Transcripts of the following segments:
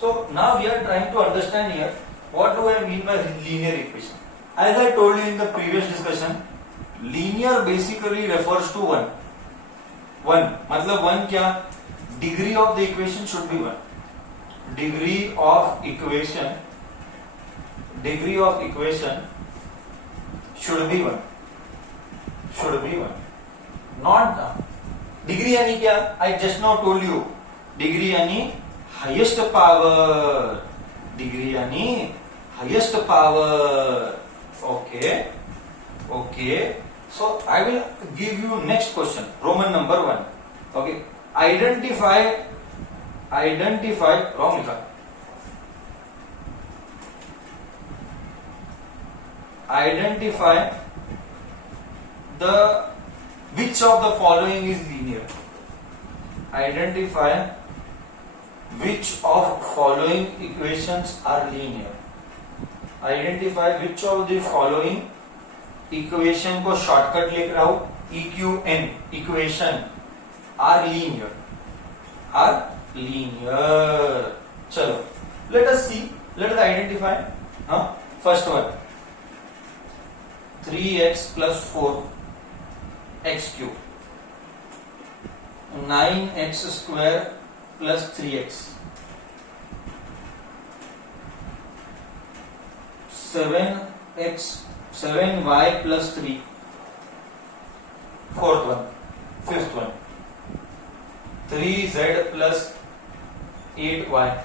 So now we are trying to understand here what do I mean by linear equation. As I told you in the previous discussion, linear basically refers to one. मतलब one क्या? Degree of the equation should be one. Degree of equation should be one. Not degree यानी क्या? I just now told you. Degree यानी highest power. Degree यानी highest power. Okay. So I will give you next question. Roman number 1. Okay. Identify. Wrong लिखा. Identify the which of the following is linear. Identify which of following equations are linear. Identify which of the following equation को shortcut लिख रहा हूं EQN equation are linear. चलो, let us see. Let us identify. First one. 3x plus 4 x cube. 9x square plus 3x. 7y plus 3. Fourth one. Fifth one. 3z plus 8y.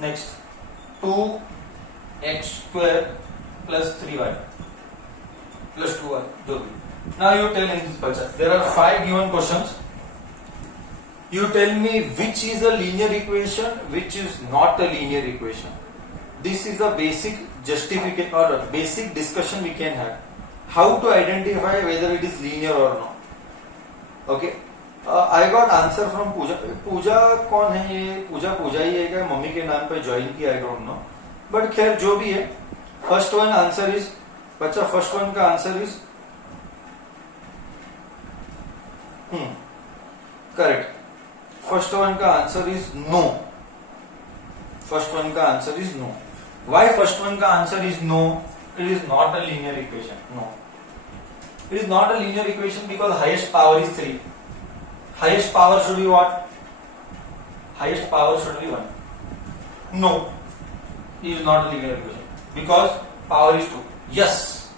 Next. 2x square plus 3y plus 2y. Now you tell in this picture. There are 5 given questions. You tell me which is a linear equation, which is not a linear equation. This is a basic justification or a basic discussion we can have. How to identify whether it is linear or not. Okay. I got answer from Pooja. Pooja कौन है ये? पूजा ही है क्या? Mummy के नाम पे join किया? I don't know. But खैर जो भी है, first one answer is बच्चा first one का answer is correct. First one का answer is no. First one का answer is no. Why first one का answer is no? It is not a linear equation. No. It is not a linear equation because highest power is 3. Highest power should be what? Highest power should be 1. No. It is not a linear equation because power is 2. Yes,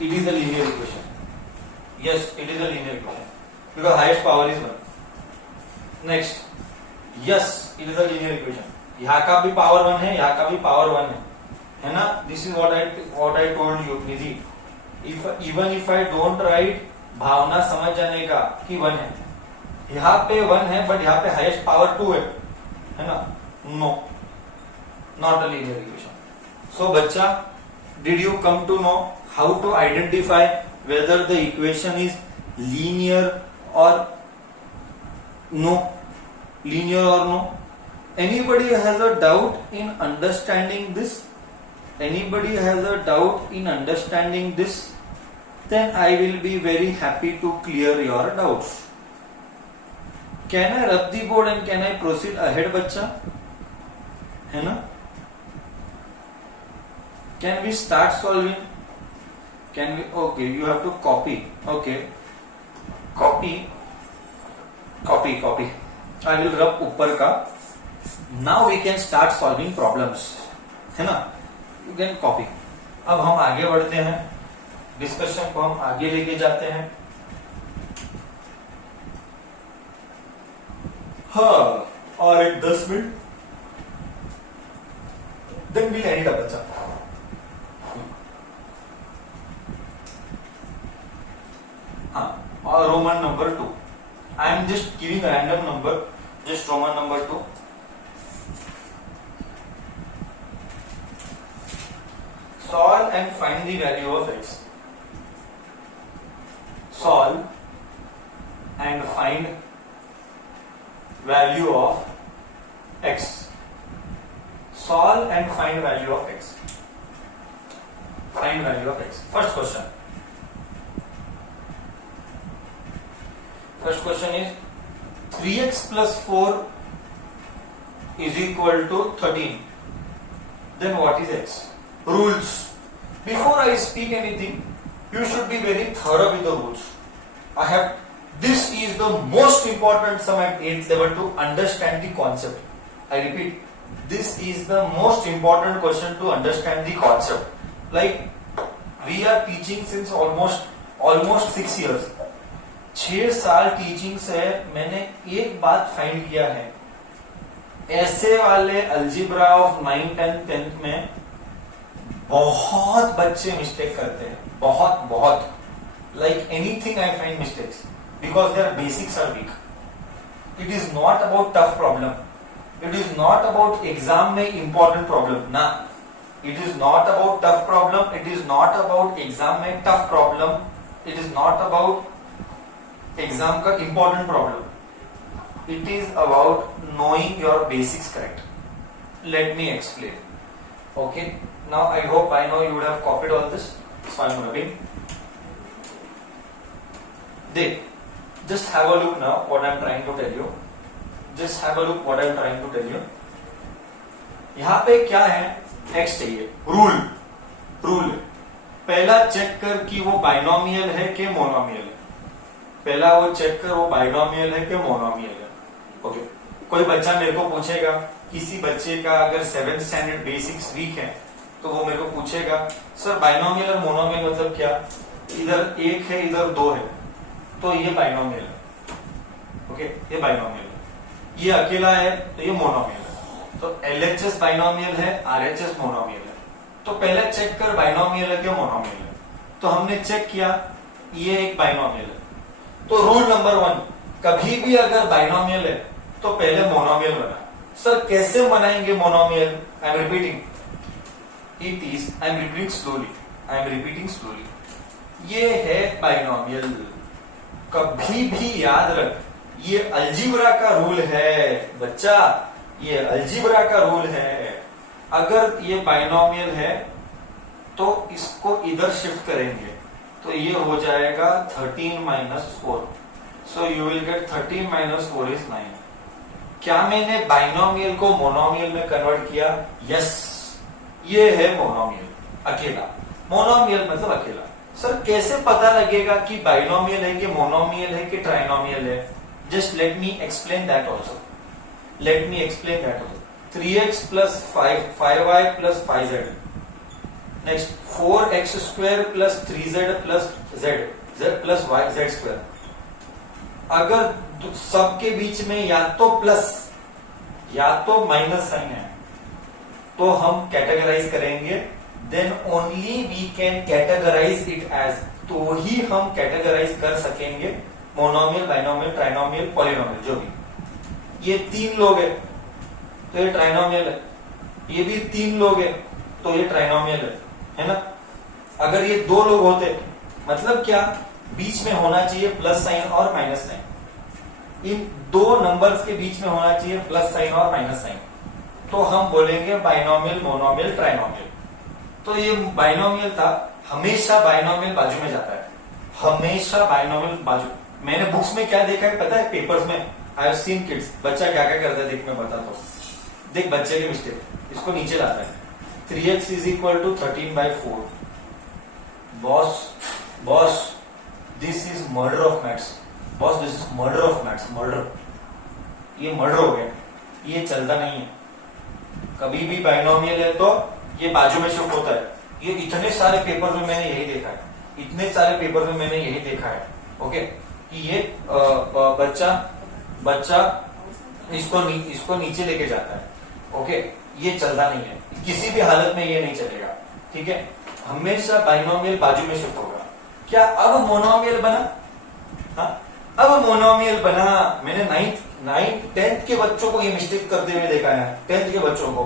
it is a linear equation. Yes, it is a linear equation because highest power is 1. Next, yes, it is a linear equation. यहाँ का भी power 1 है, यहाँ का भी power 1 है ना? This is what I told you, Nidhi. Even if I don't write, भावना समझ जाने का कि 1 है. यहाँ पे 1 है, but यहाँ पे highest power 2 है ना? No, not a linear equation. So बच्चा, did you come to know how to identify whether the equation is linear or no? Linear or no? Anybody has a doubt in understanding this? Anybody has a doubt in understanding this? Then I will be very happy to clear your doubts. Can I rub the board and can I proceed ahead, बच्चा? है ना? Can we start solving? Can we? Okay, you have to copy. Okay, copy. I will rub ऊपर का. Now we can start solving problems. है ना? You can copy. अब हम आगे बढ़ते हैं. डिस्कशन को हम आगे लेके जाते हैं. हाँ, और एक 10 minute. Then we'll end it up, बच्चा. Roman number 2. I am just giving a random number, just Roman number 2. Solve and find the value of x. Solve and find value of x. Solve and find value of x. Find value of x. First question. First question is 3x plus 4 is equal to 13. Then what is x? Rules. Before I speak anything, you should be very thorough with the rules. This is the most important sum at 8th level to understand the concept. I repeat, this is the most important question to understand the concept. Like, we are teaching since almost 6 years. 6 साल teaching से मैंने एक बात find किया है, ऐसे वाले algebra of 9th 10th 10th में बहुत बच्चे मिस्टेक करते हैं, बहुत like anything I find mistakes because their basics are weak. It is not about tough problem, it is not about exam में important problem ना, it is not about tough problem, it is not about exam में tough problem, it is not about exam का important problem, it is about knowing your basics correct. Let me explain. Okay, now I hope I know you would have copied all this, so I am rubbing. देख, just have a look now what I am trying to tell you. Just have a look what I am trying to tell you. यहां पे क्या है, x चाहिए. Rule पहला check कर कि वो बाइनोमियल है कि मोनोमियल है. पहला वो चेक कर वो बाइनोमियल है कि मोनोमियल है. ओके, कोई बच्चा मेरे को पूछेगा, किसी बच्चे का अगर 7th स्टैंडर्ड बेसिक्स वीक है तो वो मेरे को पूछेगा, सर बाइनोमियल और मोनोमियल मतलब क्या? इधर 1 है इधर 2 है तो ये बाइनोमियल है. ओके, ये बाइनोमियल है. ये अकेला है तो ये मोनोमियल है. तो LHS बाइनोमियल है, RHS मोनोमियल है. तो पहले चेक कर बाइनोमियल है कि मोनोमियल है. तो हमने चेक किया, ये एक बाइनोमियल है. तो रूल नंबर 1, कभी भी अगर बाइनोमियल है तो पहले मोनोमियल बना. सर कैसे बनाएंगे monomial? I am repeating, I am repeating slowly. ये है बाइनोमियल. कभी भी याद रख, ये अलजीब्रा का रूल है बच्चा, ये अलजीब्रा का रूल है. अगर ये बाइनोमियल है तो इसको इधर शिफ्ट करेंगे तो ये हो जाएगा 13 - 4. So you will get 13 - 4 is 9. क्या मैंने बाइनोमियल को मोनोमियल में कन्वर्ट किया? यस, ये है मोनोमियल. अकेला मोनोमियल मतलब अकेला. सर कैसे पता लगेगा कि बाइनोमियल है कि मोनोमियल है कि ट्राइनोमियल है? Just let me explain that also. 3x plus 5y plus 5z. Next 4x square plus 3z plus z plus y z square. अगर सबके बीच में या तो प्लस या तो माइनस साइन है तो हम कैटेगराइज करेंगे. Then only we can categorise it as, तो ही हम कैटेगराइज कर सकेंगे मोनोमियल, बाइनोमियल, ट्राइनोमियल, पॉलिनोमियल. जो भी ये 3 लोग है तो ये ट्राइनोमियल है, ये भी 3 लोग है तो ये ट्राइनोमियल है ना. अगर ये 2 लोग होते मतलब क्या, बीच में होना चाहिए प्लस साइन और माइनस साइन. इन 2 नंबर्स के बीच में होना चाहिए प्लस साइन और माइनस साइन, तो हम बोलेंगे बाइनोमियल, मोनोमियल, ट्राइनोमियल. तो ये बाइनोमियल था. हमेशा बाइनोमियल बाजू में जाता है, हमेशा बाइनोमियल बाजू. मैंने बुक्स में क्या देखा है पता है? पेपर्स में आई हैव सीन किड्स, बच्चा क्या क्या करता है देख, मैं बताता हूँ. देख बच्चे के मिस्टेक, इसको नीचे लाता है. 3x is equal to 13/4. Boss, this is murder of maths. Boss, this is murder of maths. Murder. ये मर्डर हो गया, ये चलता नहीं है. कभी भी बाइनोमियल है तो ये बाजू में शिफ्ट होता है. ये इतने सारे पेपर में मैंने यही देखा है, इतने सारे पेपर में मैंने यही देखा है. ओके, कि ये बच्चा इसको नीचे लेके जाता है. ओके, ये चलता नहीं है, किसी भी हालत में ये नहीं चलेगा. ठीक है, हमेशा बाइनोमियल बाजू में शिफ्ट होगा. क्या अब मोनोमियल बना? हाँ, अब मोनोमियल बना. मैंने 9th 10th के बच्चों को ये मिस्टेक करते हुए देखा है, 10th के बच्चों को.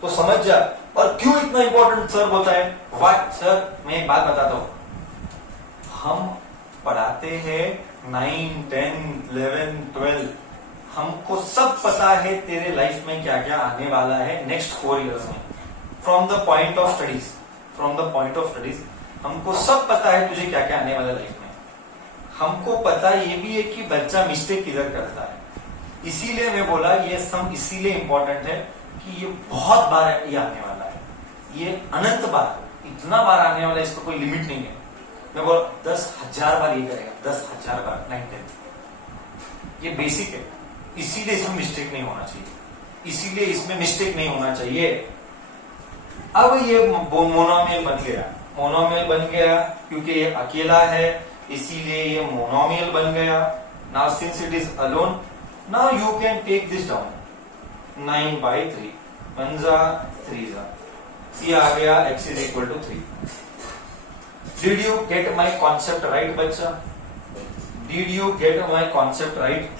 तो समझ जा. और क्यों इतना इंपॉर्टेंट सर होता है? वाई सर, मैं एक बात बताता हूं. हम पढ़ाते हैं 9, 10, 11, 12. हमको सब पता है तेरे लाइफ में क्या क्या आने वाला है नेक्स्ट 4 इयर्स में. From the point of studies हमको सब पता है तुझे क्या क्या आने वाला लाइफ में. हमको पता ये भी है कि बच्चा मिस्टेक किधर करता है. इसीलिए मैं बोला ये सम इसीलिए इंपॉर्टेंट है कि ये बहुत बार ये आने वाला है, ये अनंत बार, इतना बार आने वाला है, इसका कोई लिमिट नहीं है। मैं बोला 10,000 बार ये करेगा, 10,000 बार 9-10। ये बेसिक है, इसीलिए इसमें मिस्टेक नहीं होना चाहिए, इसीलिए इसमें मिस्टेक नहीं होना चाहिए। अब ये मोनोमियल बन गया, मोनोमियल बन गया क्योंकि ये अकेला है, इसीलिए ये मोनोमियल बन गया। Now since it is alone, now you can take this down, 9/3 1 जा 3 जा, सी आ गया x is equal to 3। Did you get my concept right बच्चा? Did you get my concept right?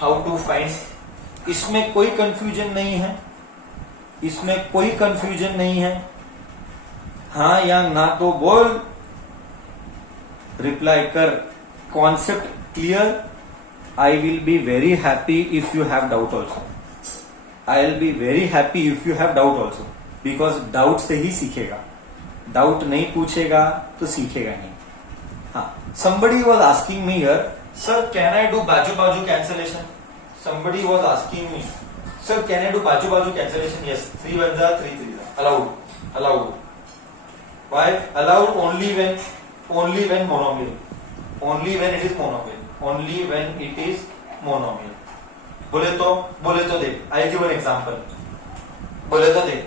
How to find? इसमें कोई confusion नहीं है, इसमें कोई कंफ्यूजन नहीं है, हाँ या ना तो बोल, रिप्लाई कर। Concept clear? I will be very happy if you have doubt also, I will be very happy if you have doubt also, because doubt से ही सीखेगा, डाउट नहीं पूछेगा तो सीखेगा नहीं। हाँ, somebody was asking me here, sir can I do बाजू बाजू cancellation? Somebody was asking me, sir can I do बाजू बाजू cancellation? Yes, 3 1 जा 3 3 जा, allowed, allowed. Why allowed? Only when monomial, only when it is monomial, only when it is monomial. बोले तो देख, I give an example. बोले तो देख,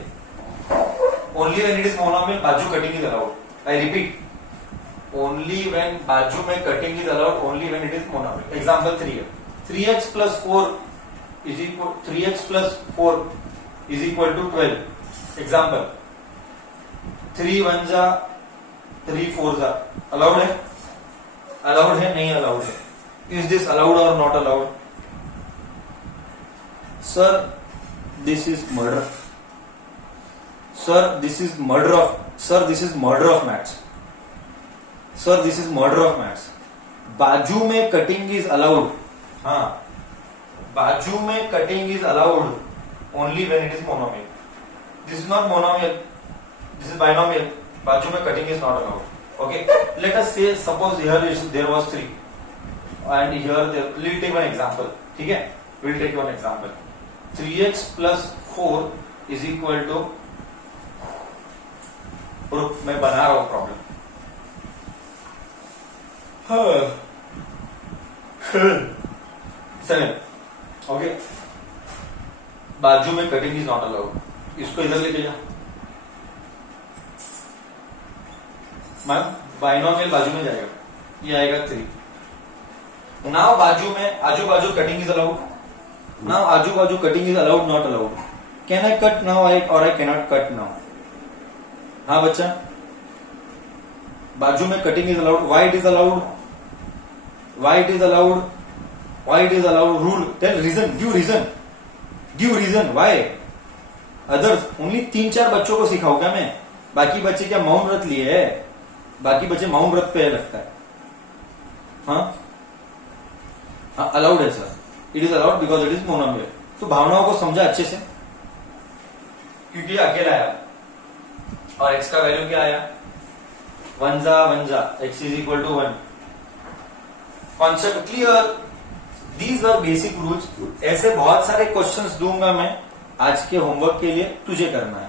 only when it is monomial बाजू cutting is allowed. I repeat, only when बाजू में cutting is allowed, only when it is monomial. Example 3 है, 3x plus 4 is equal, 3x plus 4 is equal to 12. Example 3 1 जा 3 4 जा, allowed है? allowed है नहीं allowed है? Is this allowed or not allowed? Sir, this is murder. Sir, this is murder of, sir this is murder of maths. Sir this is murder of maths. बाजू में cutting is allowed, हाँ बाजू में cutting is allowed only when it is monomial. This is not monomial, this is binomial. बाजू में cutting is not allowed. Okay, let us say suppose here there was 3 and here there, we'll take one example. ठीक है, we'll take one example. 3x plus 4 is equal to, मैं बना रहा हूं problem. 7. Okay, बाजू में कटिंग इज नॉट अलाउड. इसको इधर लेके जा. बाइनोमियल बाजू में जाएगा, ये आएगा 3. नाउ बाजू में आजू बाजू कटिंग इज अलाउड. नाउ आजू बाजू cutting is allowed not allowed? Can I cut now और आई कैनॉट कट नाउ? हाँ बच्चा, बाजू में cutting is allowed. Why it is allowed? Why it is allowed? Why it is allowed? Rule, tell reason, give reason, give reason why. Others only 3-4 बच्चों को सिखाऊं क्या मैं? बाकी बच्चे क्या मौन व्रत लिए है? बाकी बच्चे मौन व्रत पे लगता है. हाँ हाँ, अलाउड है sir, it is allowed because it is monomial. तो भावनाओं को समझा अच्छे से, क्योंकि अकेला आया और x का वैल्यू क्या आया? 1 जा x is equal to 1. Concept clear? These are basic rules. ऐसे बहुत सारे क्वेश्चंस दूंगा मैं आज के होमवर्क के लिए, तुझे करना है.